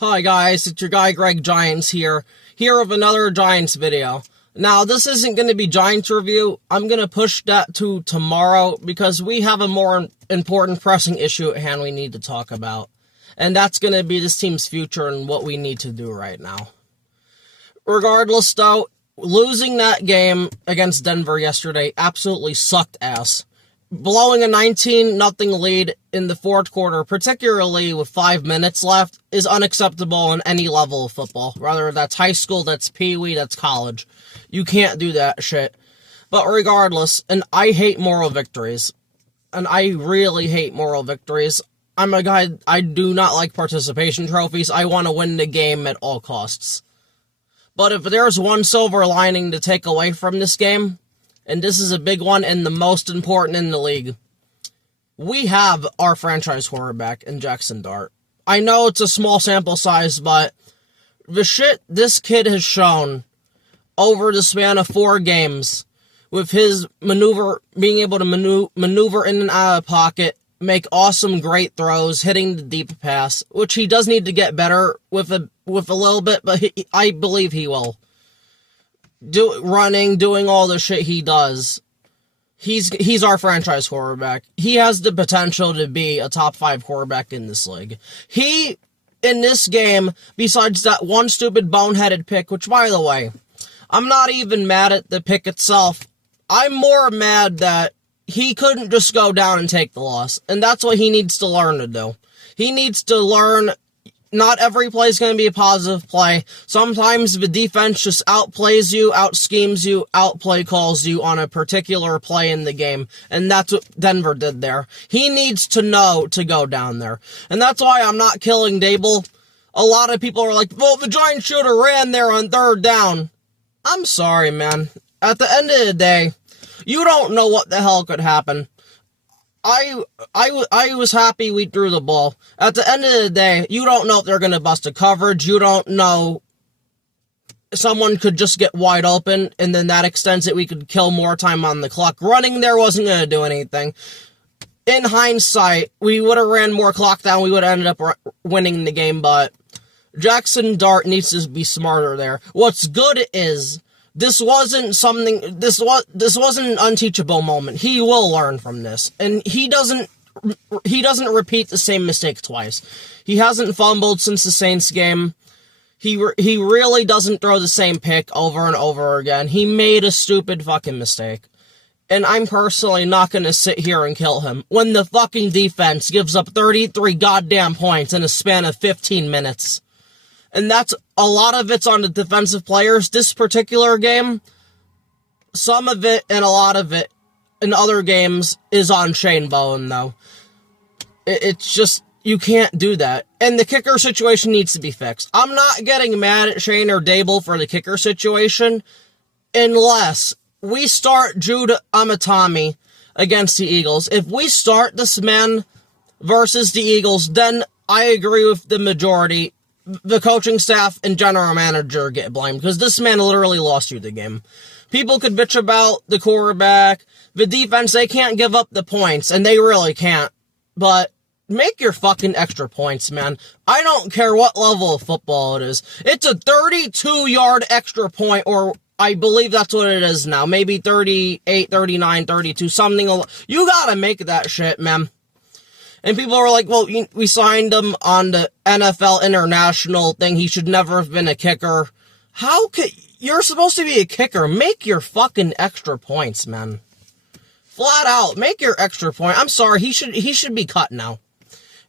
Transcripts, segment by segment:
Hi guys, it's your guy Greg Giants here with another Giants video. Now, this isn't going to be Giants review. I'm going to push that to tomorrow because we have a more important pressing issue at hand we need to talk about. And that's going to be this team's future and what we need to do right now. Regardless though, losing that game against Denver yesterday absolutely sucked ass. Blowing a 19-0 lead in the fourth quarter, particularly with 5 minutes left, is unacceptable on any level of football. Whether that's high school, that's pee-wee, that's college. You can't do that shit. But regardless, and I hate moral victories. And I really hate moral victories. I'm a guy, I do not like participation trophies. I want to win the game at all costs. But if there's one silver lining to take away from this game, and this is a big one and the most important in the league, we have our franchise quarterback in Jackson Dart. I know it's a small sample size, but the shit this kid has shown over the span of 4 games, with his being able to maneuver in and out of the pocket, make awesome, great throws, hitting the deep pass, which he does need to get better with a little bit, but I believe he will. Doing all the shit he does. He's our franchise quarterback. He has the potential to be a top 5 quarterback in this league. In this game, besides that one stupid boneheaded pick, which, by the way, I'm not even mad at the pick itself. I'm more mad that he couldn't just go down and take the loss. And that's what he needs to learn to do. He needs to learn not every play is going to be a positive play. Sometimes the defense just outplays you, outschemes you, outplay calls you on a particular play in the game. And that's what Denver did there. He needs to know to go down there. And that's why I'm not killing Dable. A lot of people are like, well, the Giants should have ran there on 3rd down. I'm sorry, man. At the end of the day, you don't know what the hell could happen. I was happy we threw the ball. At the end of the day, you don't know if they're going to bust a coverage. You don't know. Someone could just get wide open, and then that extends it. We could kill more time on the clock. Running there wasn't going to do anything. In hindsight, we would have ran more clock down. We would have ended up winning the game, but Jackson Dart needs to be smarter there. What's good is this wasn't an unteachable moment. He will learn from this. And he doesn't repeat the same mistake twice. He hasn't fumbled since the Saints game. He really doesn't throw the same pick over and over again. He made a stupid fucking mistake. And I'm personally not going to sit here and kill him when the fucking defense gives up 33 goddamn points in a span of 15 minutes. And that's a lot of it's on the defensive players. This particular game, some of it and a lot of it in other games is on Shane Bowen, though. It's just, you can't do that. And the kicker situation needs to be fixed. I'm not getting mad at Shane or Dable for the kicker situation unless we start Jude Amatami against the Eagles. If we start this man versus the Eagles, then I agree with the majority. The coaching staff and general manager get blamed because this man literally lost you the game. People could bitch about the quarterback, the defense, they can't give up the points, and they really can't. But make your fucking extra points, man. I don't care what level of football it is. It's a 32-yard extra point, or I believe that's what it is now. Maybe 38, 39, 32, something. You gotta make that shit, man. And people are like, well, we signed him on the NFL international thing. He should never have been a kicker. You're supposed to be a kicker. Make your fucking extra points, man. Flat out, make your extra point. I'm sorry, he should be cut now.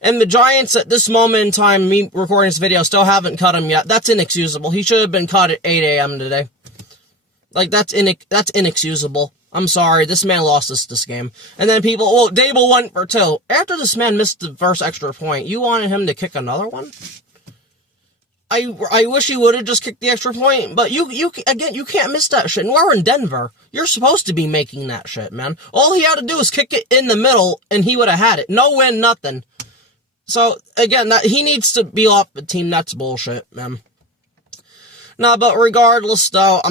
And the Giants at this moment in time, me recording this video, still haven't cut him yet. That's inexcusable. He should have been cut at 8 a.m. today. Like, that's inexcusable. I'm sorry, this man lost us this game. And then people, well, Dable went for 2. After this man missed the first extra point, you wanted him to kick another one? I wish he would have just kicked the extra point, but you can't miss that shit. And we're in Denver. You're supposed to be making that shit, man. All he had to do was kick it in the middle, and he would have had it. No win, nothing. So, again, he needs to be off the team. That's bullshit, man. No, but regardless, though,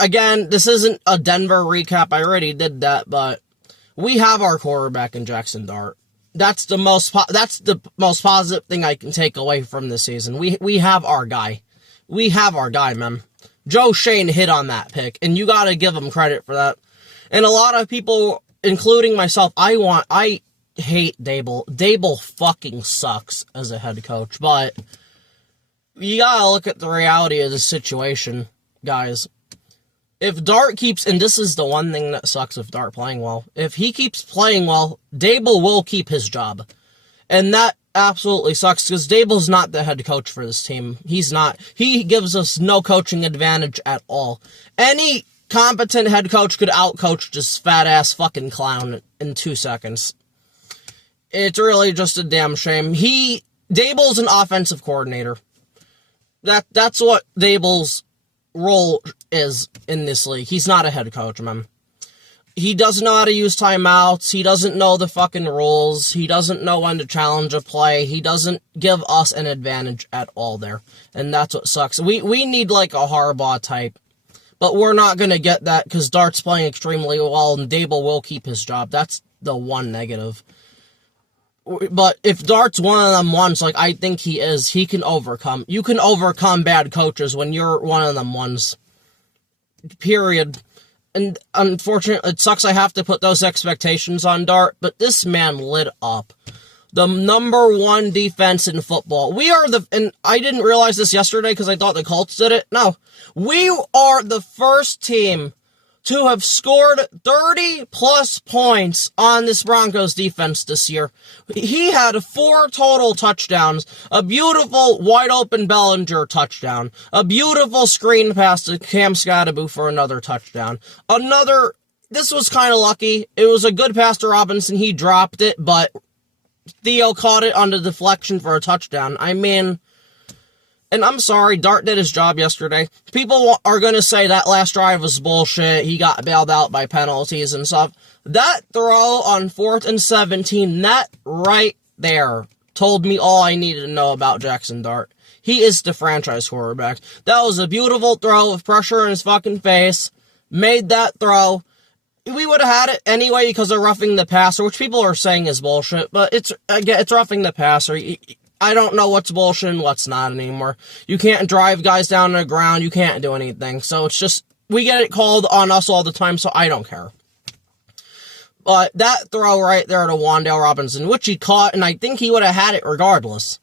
again, this isn't a Denver recap. I already did that, but we have our quarterback in Jackson Dart. That's the most positive thing I can take away from this season. We have our guy. We have our guy, man. Joe Shane hit on that pick, and you gotta give him credit for that. And a lot of people, including myself, I hate Dable. Dable fucking sucks as a head coach, but you gotta look at the reality of the situation, guys. If Dart keeps, and this is the one thing that sucks with Dart playing well, if he keeps playing well, Dable will keep his job. And that absolutely sucks, because Dable's not the head coach for this team. He's not. He gives us no coaching advantage at all. Any competent head coach could outcoach this fat-ass fucking clown in 2 seconds. It's really just a damn shame. Dable's an offensive coordinator. That's what Dable's role is in this league. He's not a head coach, man. He doesn't know how to use timeouts. He doesn't know the fucking rules. He doesn't know when to challenge a play. He doesn't give us an advantage at all there. And that's what sucks. We need like a Harbaugh type. But we're not going to get that because Dart's playing extremely well and Dable will keep his job. That's the one negative. But if Dart's one of them ones, like I think he is, he can overcome. You can overcome bad coaches when you're one of them ones. Period. And unfortunately, it sucks I have to put those expectations on Dart, but this man lit up. The number one defense in football. And I didn't realize this yesterday because I thought the Colts did it. No. We are the first team to have scored 30-plus points on this Broncos defense this year. He had 4 total touchdowns, a beautiful wide-open Bellinger touchdown, a beautiful screen pass to Cam Scatterbo for another touchdown. This was kind of lucky. It was a good pass to Robinson. He dropped it, but Theo caught it on the deflection for a touchdown. I mean, and I'm sorry, Dart did his job yesterday. People are going to say that last drive was bullshit. He got bailed out by penalties and stuff. That throw on 4th and 17, that right there told me all I needed to know about Jackson Dart. He is the franchise quarterback. That was a beautiful throw with pressure in his fucking face. Made that throw. We would have had it anyway because of roughing the passer, which people are saying is bullshit, but it's roughing the passer. I don't know what's bullshit and what's not anymore. You can't drive guys down to the ground. You can't do anything. So it's just, we get it called on us all the time, so I don't care. But that throw right there to Wan'Dale Robinson, which he caught, and I think he would have had it regardless.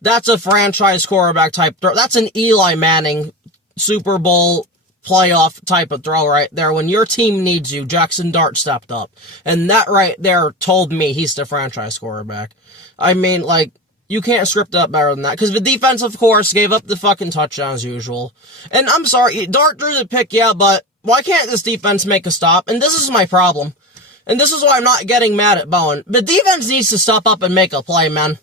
That's a franchise quarterback type throw. That's an Eli Manning Super Bowl playoff type of throw right there. When your team needs you, Jackson Dart stepped up. And that right there told me he's the franchise quarterback. I mean, like, you can't script up better than that. Because the defense, of course, gave up the fucking touchdown as usual. And I'm sorry, Dart drew the pick, yeah, but why can't this defense make a stop? And this is my problem. And this is why I'm not getting mad at Bowen. The defense needs to step up and make a play, man.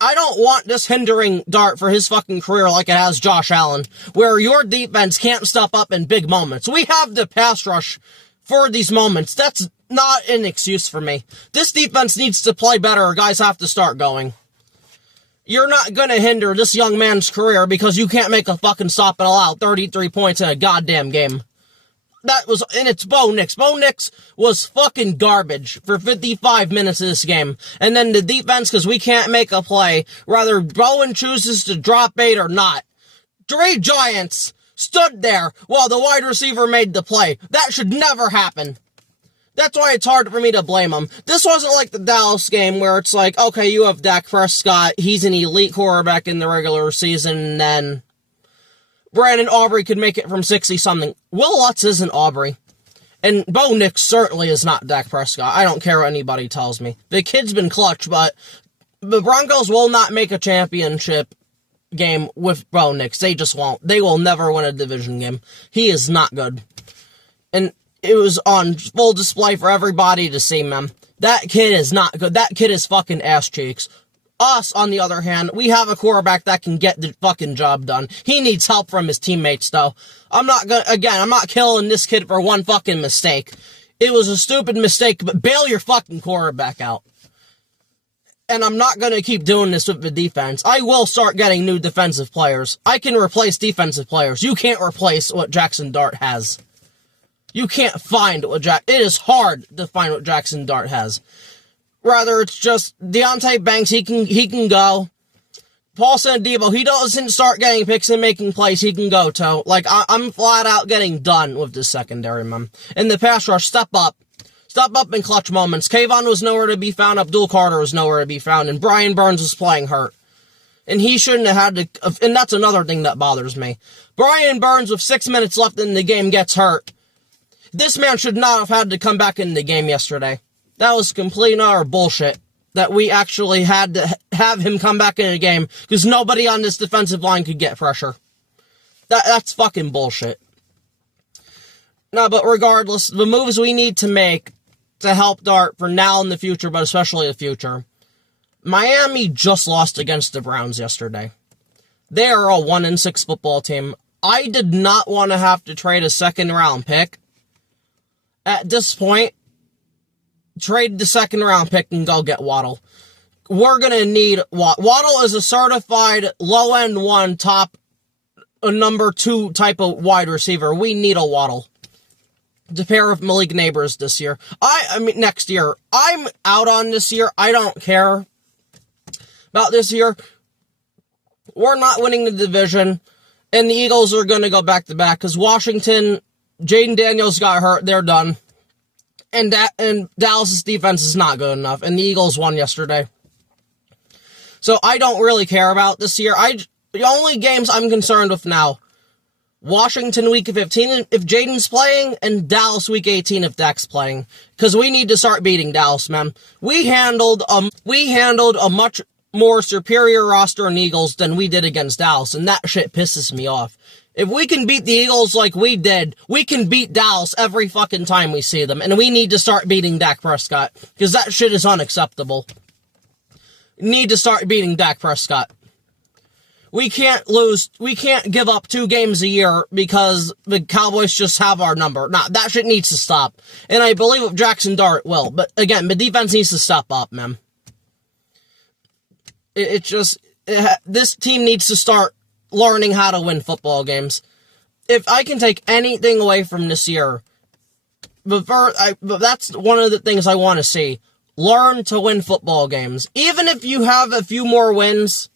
I don't want this hindering Dart for his fucking career like it has Josh Allen, where your defense can't step up in big moments. We have the pass rush for these moments. That's not an excuse for me. This defense needs to play better or guys have to start going. You're not going to hinder this young man's career because you can't make a fucking stop and allow 33 points in a goddamn game. And it's Bo Nix. Bo Nix was fucking garbage for 55 minutes of this game. And then the defense, because we can't make a play, whether Bowen chooses to drop 8 or not. Dre Giants stood there while the wide receiver made the play. That should never happen. That's why it's hard for me to blame him. This wasn't like the Dallas game where it's like, okay, you have Dak Prescott, he's an elite quarterback in the regular season, and then Brandon Aubrey could make it from 60-something. Will Lutz isn't Aubrey. And Bo Nix certainly is not Dak Prescott. I don't care what anybody tells me. The kid's been clutch, but the Broncos will not make a championship game with Bo Nix. They just won't. They will never win a division game. He is not good. And it was on full display for everybody to see, man. That kid is not good. That kid is fucking ass cheeks. Us, on the other hand, we have a quarterback that can get the fucking job done. He needs help from his teammates, though. I'm not killing this kid for one fucking mistake. It was a stupid mistake, but bail your fucking quarterback out. And I'm not gonna keep doing this with the defense. I will start getting new defensive players. I can replace defensive players. You can't replace what Jackson Dart has. You can't find what it is hard to find what Jackson Dart has. Rather, it's just Deontay Banks, he can go. Paulson Adebo, he doesn't start getting picks and making plays, he can go to. Like, I'm flat out getting done with this secondary, man. In the pass rush, step up. Step up in clutch moments. Kayvon was nowhere to be found, Abdul Carter was nowhere to be found, and Brian Burns was playing hurt. And he shouldn't have had to, and that's another thing that bothers me. Brian Burns, with 6 minutes left in the game, gets hurt. This man should not have had to come back in the game yesterday. That was complete and utter bullshit. That we actually had to have him come back in the game, because nobody on this defensive line could get pressure. That's fucking bullshit. No, but regardless, the moves we need to make to help Dart for now and the future, but especially the future. Miami just lost against the Browns yesterday. They are a 1-6 football team. I did not want to have to trade a second-round pick. At this point, trade the second-round pick and go get Waddle. We're going to need Waddle. Waddle is a certified low-end one, top number 2 type of wide receiver. We need a Waddle to pair with Malik Neighbors this year. I mean, next year. I'm out on this year. I don't care about this year. We're not winning the division, and the Eagles are going to go back-to-back, because Washington, Jaden Daniels got hurt. They're done. And Dallas' defense is not good enough, and the Eagles won yesterday. So I don't really care about this year. The only games I'm concerned with now, Washington week 15 if Jaden's playing, and Dallas week 18 if Dak's playing. Because we need to start beating Dallas, man. We handled a much more superior roster in Eagles than we did against Dallas, and that shit pisses me off. If we can beat the Eagles like we did, we can beat Dallas every fucking time we see them. And we need to start beating Dak Prescott, because that shit is unacceptable. Need to start beating Dak Prescott. We can't give up 2 games a year because the Cowboys just have our number. Nah, that shit needs to stop. And I believe with Jackson Dart will. But again, the defense needs to step up, man. This team needs to start learning how to win football games. If I can take anything away from this year, but that's one of the things I want to see. Learn to win football games. Even if you have a few more wins,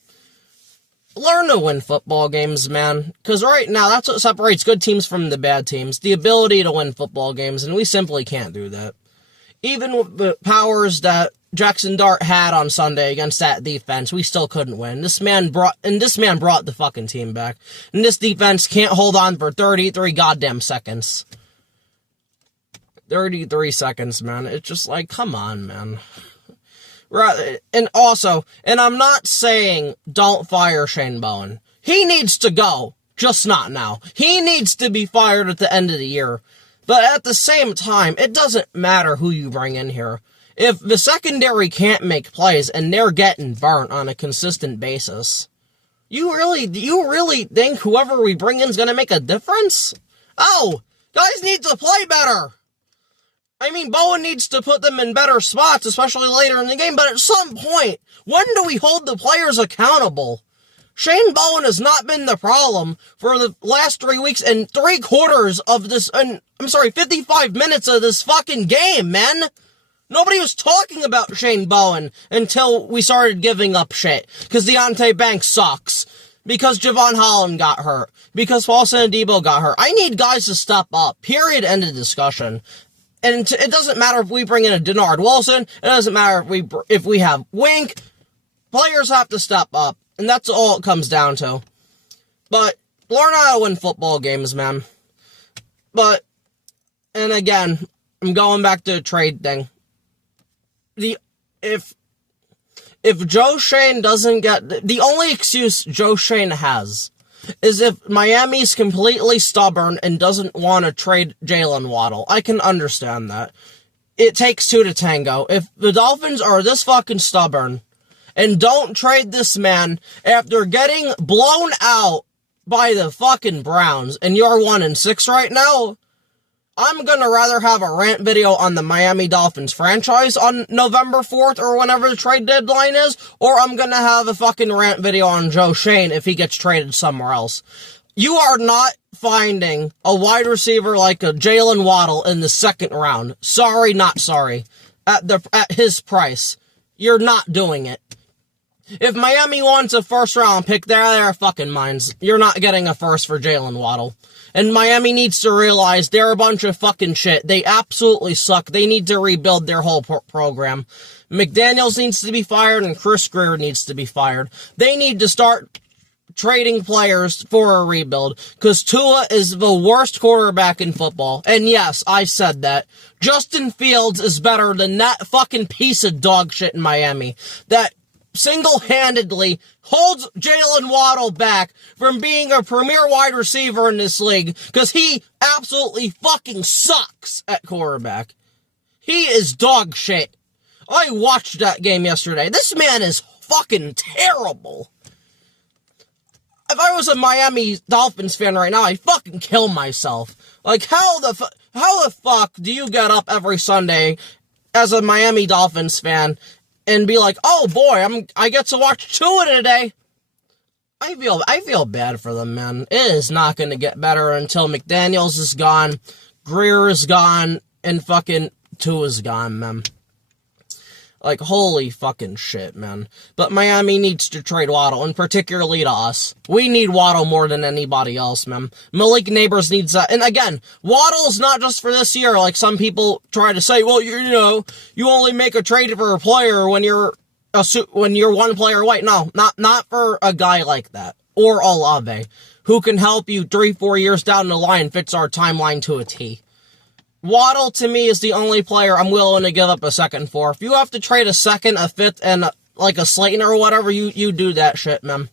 learn to win football games, man. Because right now, that's what separates good teams from the bad teams. The ability to win football games, and we simply can't do that. Even with the powers that Jackson Dart had on Sunday against that defense, we still couldn't win. This man brought the fucking team back. And this defense can't hold on for 33 goddamn seconds. 33 seconds, man. It's just like, come on, man. Right, and I'm not saying don't fire Shane Bowen. He needs to go, just not now. He needs to be fired at the end of the year. But at the same time, it doesn't matter who you bring in here. If the secondary can't make plays and they're getting burnt on a consistent basis, you really think whoever we bring in is going to make a difference? Oh, guys need to play better. I mean, Bowen needs to put them in better spots, especially later in the game, but at some point, when do we hold the players accountable? Shane Bowen has not been the problem for the last 3 weeks and 3/4 of this, 55 minutes of this fucking game, man. Nobody was talking about Shane Bowen until we started giving up shit. Because Deontay Banks sucks. Because Javon Holland got hurt. Because Paulson Adebo got hurt. I need guys to step up. Period. End of discussion. And it doesn't matter if we bring in a Denard Wilson. It doesn't matter if we have Wink. Players have to step up. And that's all it comes down to. But learn how to win football games, man. And again, I'm going back to the trade thing. If Joe Shane doesn't get... The only excuse Joe Shane has is if Miami's completely stubborn and doesn't want to trade Jalen Waddle. I can understand that. It takes 2 to tango. If the Dolphins are this fucking stubborn and don't trade this man after getting blown out by the fucking Browns and you're 1-6 right now, I'm gonna rather have a rant video on the Miami Dolphins franchise on November 4th or whenever the trade deadline is, or I'm gonna have a fucking rant video on Joe Shane if he gets traded somewhere else. You are not finding a wide receiver like a Jalen Waddle in the 2nd round. Sorry, not sorry. At his price. you're not doing it. If Miami wants a first-round pick, they're their fucking minds. You're not getting a first for Jalen Waddle. And Miami needs to realize they're a bunch of fucking shit. They absolutely suck. They need to rebuild their whole program. McDaniels needs to be fired, and Chris Greer needs to be fired. They need to start trading players for a rebuild, because Tua is the worst quarterback in football. And yes, I said that. Justin Fields is better than that fucking piece of dog shit in Miami that single-handedly holds Jalen Waddle back from being a premier wide receiver in this league, because he absolutely fucking sucks at quarterback. He is dog shit. I watched that game yesterday. This man is fucking terrible. If I was a Miami Dolphins fan right now, I'd fucking kill myself. Like, how the fuck do you get up every Sunday as a Miami Dolphins fan and be like, oh boy, I get to watch Tua today? I feel bad for them, man. It is not going to get better until McDaniels is gone, Greer is gone, and fucking Tua's gone, man. Like, holy fucking shit, man. But Miami needs to trade Waddle, and particularly to us. We need Waddle more than anybody else, man. Malik Neighbors needs that. And again, Waddle's not just for this year, like some people try to say, well, you only make a trade for a player when you're one player away. No, not for a guy like that. Or Olave, who can help you 3-4 years down the line, fits our timeline to a T. Waddle, to me, is the only player I'm willing to give up a second for. If you have to trade a second, a fifth, and like a Slayton or whatever, you do that shit, man.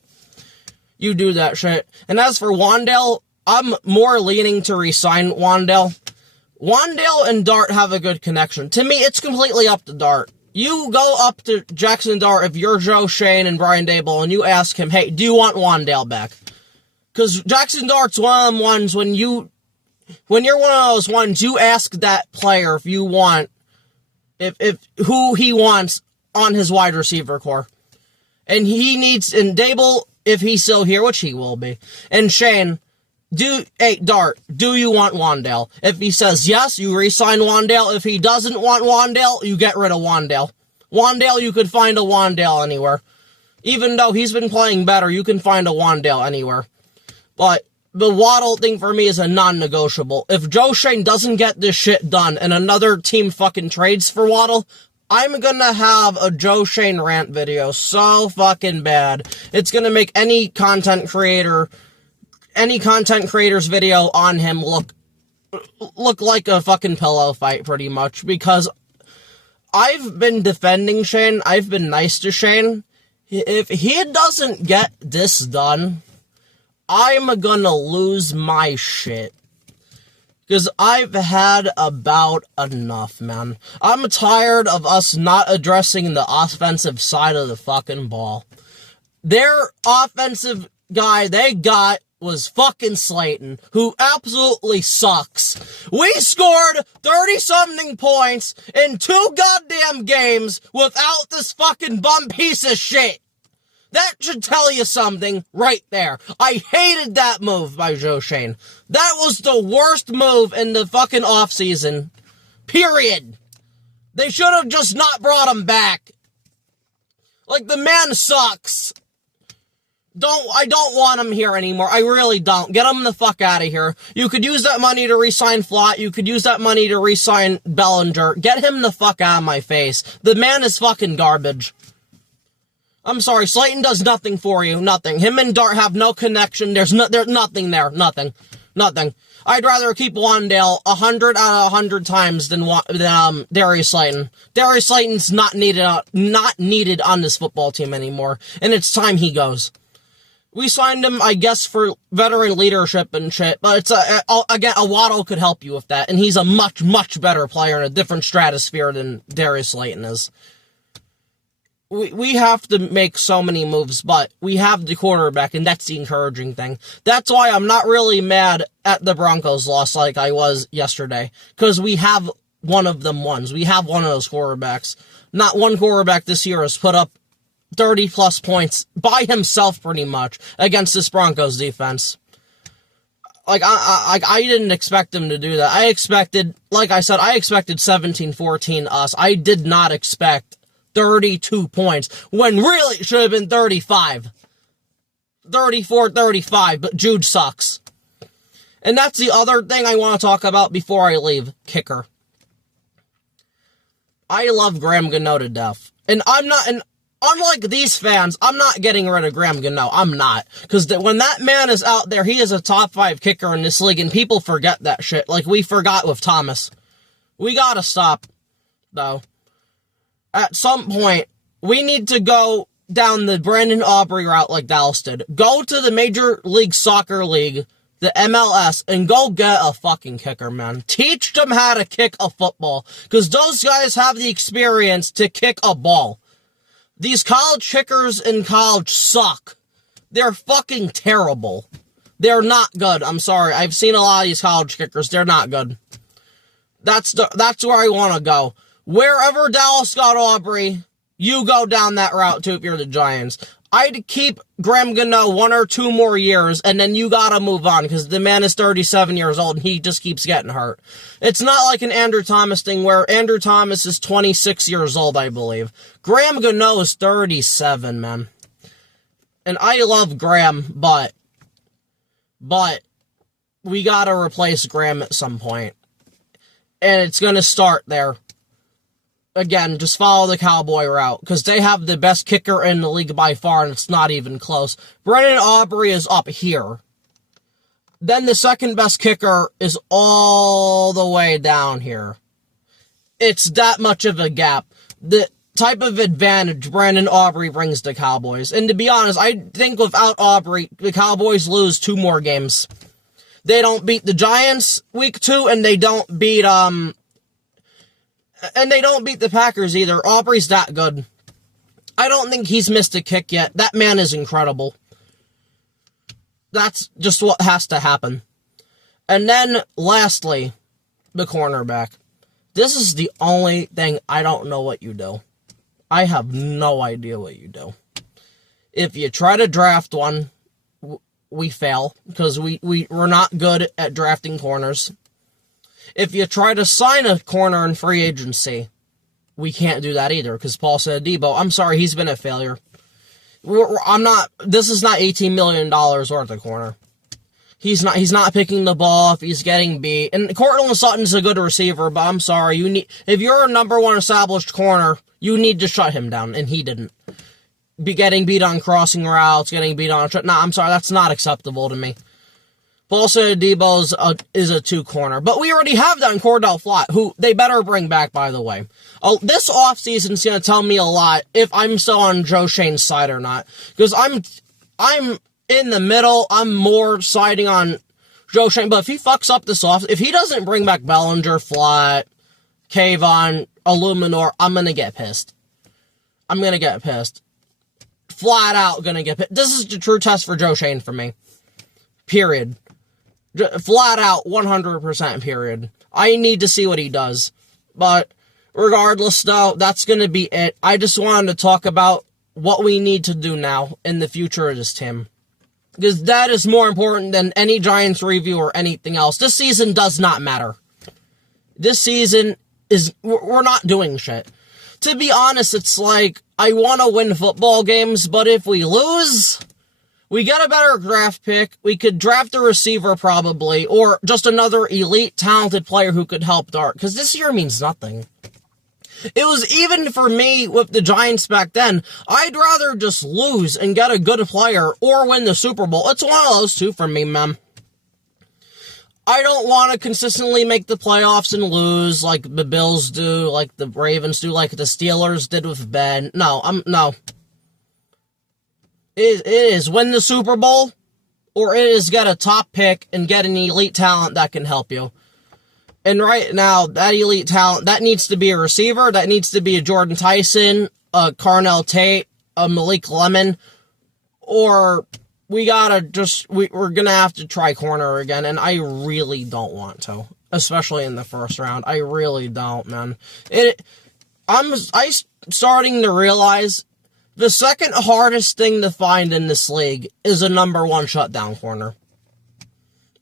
You do that shit. And as for Wan'Dale, I'm more leaning to re-sign Wan'Dale. Wan'Dale and Dart have a good connection. To me, it's completely up to Dart. You go up to Jackson Dart if you're Joe Shane and Brian Daboll, and you ask him, hey, do you want Wan'Dale back? Because Jackson Dart's one of them ones when you're one of those ones, you ask that player if you want, if who he wants on his wide receiver core. And Daboll, if he's still here, which he will be, and Shane, Dart, do you want Wan'Dale? If he says yes, you re-sign Wan'Dale. If he doesn't want Wan'Dale, you get rid of Wan'Dale. Wan'Dale, you could find a Wan'Dale anywhere. Even though he's been playing better, you can find a Wan'Dale anywhere. But the Waddle thing for me is a non-negotiable. If Joe Shane doesn't get this shit done and another team fucking trades for Waddle, I'm gonna have a Joe Shane rant video so fucking bad. It's gonna make any content creator's video on him look like a fucking pillow fight, pretty much. Because I've been defending Shane. I've been nice to Shane. If he doesn't get this done, I'm gonna lose my shit. Because I've had about enough, man. I'm tired of us not addressing the offensive side of the fucking ball. Their offensive guy they got was fucking Slayton, who absolutely sucks. We scored 30-something points in 2 goddamn games without this fucking bum piece of shit. That should tell you something right there. I hated that move by Joe Shane. That was the worst move in the fucking offseason. Period. They should have just not brought him back. Like, the man sucks. I don't want him here anymore. I really don't. Get him the fuck out of here. You could use that money to re-sign Flott. You could use that money to re-sign Bellinger. Get him the fuck out of my face. The man is fucking garbage. I'm sorry, Slayton does nothing for you. Nothing. Him and Dart have no connection. There's nothing there. Nothing. I'd rather keep Wan'Dale 100 out of 100 times than Darius Slayton. Darius Slayton's not needed on this football team anymore, and it's time he goes. We signed him, I guess, for veteran leadership and shit, but it's again, a Waddle could help you with that, and he's a much, much better player in a different stratosphere than Darius Slayton is. We have to make so many moves, but we have the quarterback, and that's the encouraging thing. That's why I'm not really mad at the Broncos' loss like I was yesterday, because we have one of them ones. We have one of those quarterbacks. Not one quarterback this year has put up 30-plus points by himself, pretty much, against this Broncos defense. Like, I didn't expect him to do that. Like I said, I expected 17-14 us. I did not expect 32 points, when really it should have been 35. 34, 35, but Jude sucks. And that's the other thing I want to talk about before I leave. Kicker. I love Graham Gano to death. And unlike these fans, I'm not getting rid of Graham Gano. I'm not. Because when that man is out there, he is a top 5 kicker in this league, and people forget that shit. Like we forgot with Thomas. We gotta stop, though. At some point, we need to go down the Brandon Aubrey route like Dallas did. Go to the Major League Soccer League, the MLS, and go get a fucking kicker, man. Teach them how to kick a football, because those guys have the experience to kick a ball. These college kickers in college suck. They're fucking terrible. They're not good. I'm sorry. I've seen a lot of these college kickers. They're not good. That's where I want to go. Wherever Dallas got Aubrey, you go down that route too if you're the Giants. I'd keep Graham Gano 1 or 2 more years, and then you gotta move on, because the man is 37 years old, and he just keeps getting hurt. It's not like an Andrew Thomas thing, where Andrew Thomas is 26 years old, I believe. Graham Gano is 37, man. And I love Graham, but we gotta replace Graham at some point. And it's gonna start there. Again, just follow the Cowboy route, because they have the best kicker in the league by far, and it's not even close. Brandon Aubrey is up here. Then the second best kicker is all the way down here. It's that much of a gap. The type of advantage Brandon Aubrey brings to Cowboys. And to be honest, I think without Aubrey, the Cowboys lose 2 more games. They don't beat the Giants week 2, and they don't beat, the Packers either. Aubrey's that good. I don't think he's missed a kick yet. That man is incredible. That's just what has to happen. And then, lastly, the cornerback. This is the only thing I don't know what you do. I have no idea what you do. If you try to draft one, we fail, because we're not good at drafting corners. If you try to sign a corner in free agency, we can't do that either, because Paul Adebo, I'm sorry, he's been a failure. This is not $18 million worth of corner. He's not picking the ball if he's getting beat. And Cortland Sutton's a good receiver, but I'm sorry, if you're a number 1 established corner, you need to shut him down, and he didn't. Getting beat on crossing routes, getting beat on... I'm sorry, that's not acceptable to me. Paul Adebo is a 2 corner. But we already have that in Cordell Flott, who they better bring back, by the way. This offseason's going to tell me a lot if I'm still on Joe Shane's side or not. Because I'm in the middle. I'm more siding on Joe Shane. But if he fucks up this if he doesn't bring back Bellinger, Flott, Kayvon, Illuminor, I'm going to get pissed. I'm going to get pissed. Flat out going to get pissed. This is the true test for Joe Shane for me. Period. Flat out, 100% period. I need to see what he does. But regardless, though, that's going to be it. I just wanted to talk about what we need to do now in the future of this team. Because that is more important than any Giants review or anything else. This season does not matter. This season we're not doing shit. To be honest, it's like, I want to win football games, but if we lose... we get a better draft pick, we could draft a receiver probably, or just another elite, talented player who could help Dart, because this year means nothing. It was even for me with the Giants back then, I'd rather just lose and get a good player, or win the Super Bowl. It's one of those 2 for me, man. I don't want to consistently make the playoffs and lose like the Bills do, like the Ravens do, like the Steelers did with Ben. No. It is win the Super Bowl, or it is get a top pick and get an elite talent that can help you. And right now, that elite talent, that needs to be a receiver, that needs to be a Jordan Tyson, a Carnell Tate, a Malik Lemon, or we're gonna have to try corner again, and I really don't want to, especially in the first round. I really don't, man. I'm starting to realize the second hardest thing to find in this league is a number 1 shutdown corner.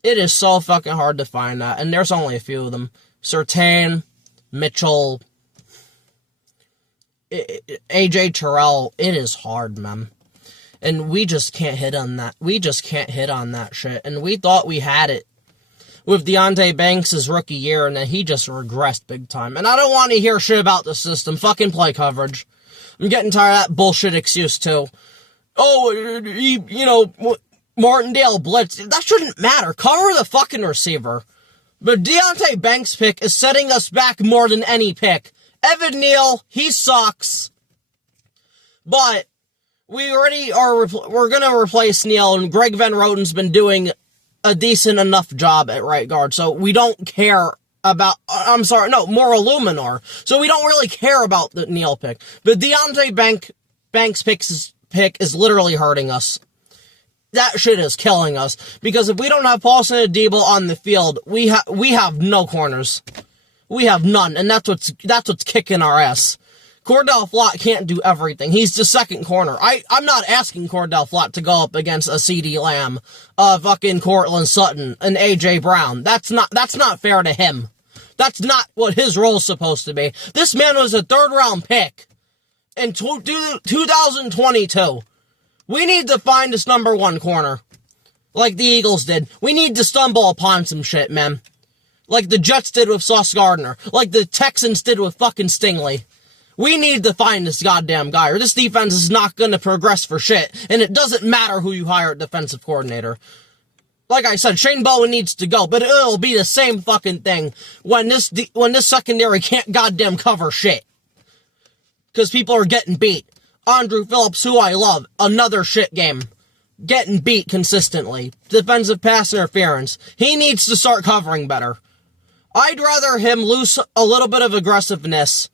It is so fucking hard to find that, and there's only a few of them. Surtain, Mitchell, AJ Terrell, it is hard, man. And we just can't hit on that. We just can't hit on that shit. And we thought we had it with Deonte Banks' rookie year, and then he just regressed big time. And I don't want to hear shit about the system. Fucking play coverage. I'm getting tired of that bullshit excuse, too. Oh, Martindale blitz. That shouldn't matter. Cover the fucking receiver. But Deonte Banks' pick is setting us back more than any pick. Evan Neal, he sucks. But we already are, we're going to replace Neal, and Greg Van Roten's been doing a decent enough job at right guard, so we don't care about, Mauro Luminor. So we don't really care about the Neal pick. But Deonte Banks' pick is literally hurting us. That shit is killing us. Because if we don't have Paulson Adebo on the field, we have no corners. We have none, and that's what's kicking our ass. Cordell Flott can't do everything. He's the second corner. I'm not asking Cordell Flott to go up against a CeeDee Lamb, fucking Cortland Sutton, and AJ Brown. That's not fair to him. That's not what his role's supposed to be. This man was a third-round pick in 2022. We need to find this number one corner, like the Eagles did. We need to stumble upon some shit, man. Like the Jets did with Sauce Gardner. Like the Texans did with fucking Stingley. We need to find this goddamn guy, or this defense is not going to progress for shit. And it doesn't matter who you hire at defensive coordinator. Like I said, Shane Bowen needs to go, but it'll be the same fucking thing when this secondary can't goddamn cover shit. Because people are getting beat. Andrew Phillips, who I love, another shit game. Getting beat consistently. Defensive pass interference. He needs to start covering better. I'd rather him lose a little bit of aggressiveness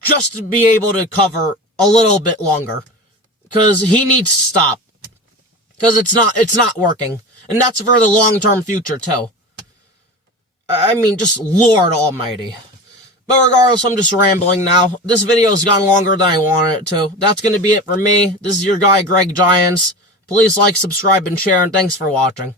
just to be able to cover a little bit longer. Because he needs to stop. Because it's not working. And that's for the long-term future, too. I mean, just Lord Almighty. But regardless, I'm just rambling now. This video's gone longer than I wanted it to. That's going to be it for me. This is your guy, Greg Giants. Please like, subscribe, and share, and thanks for watching.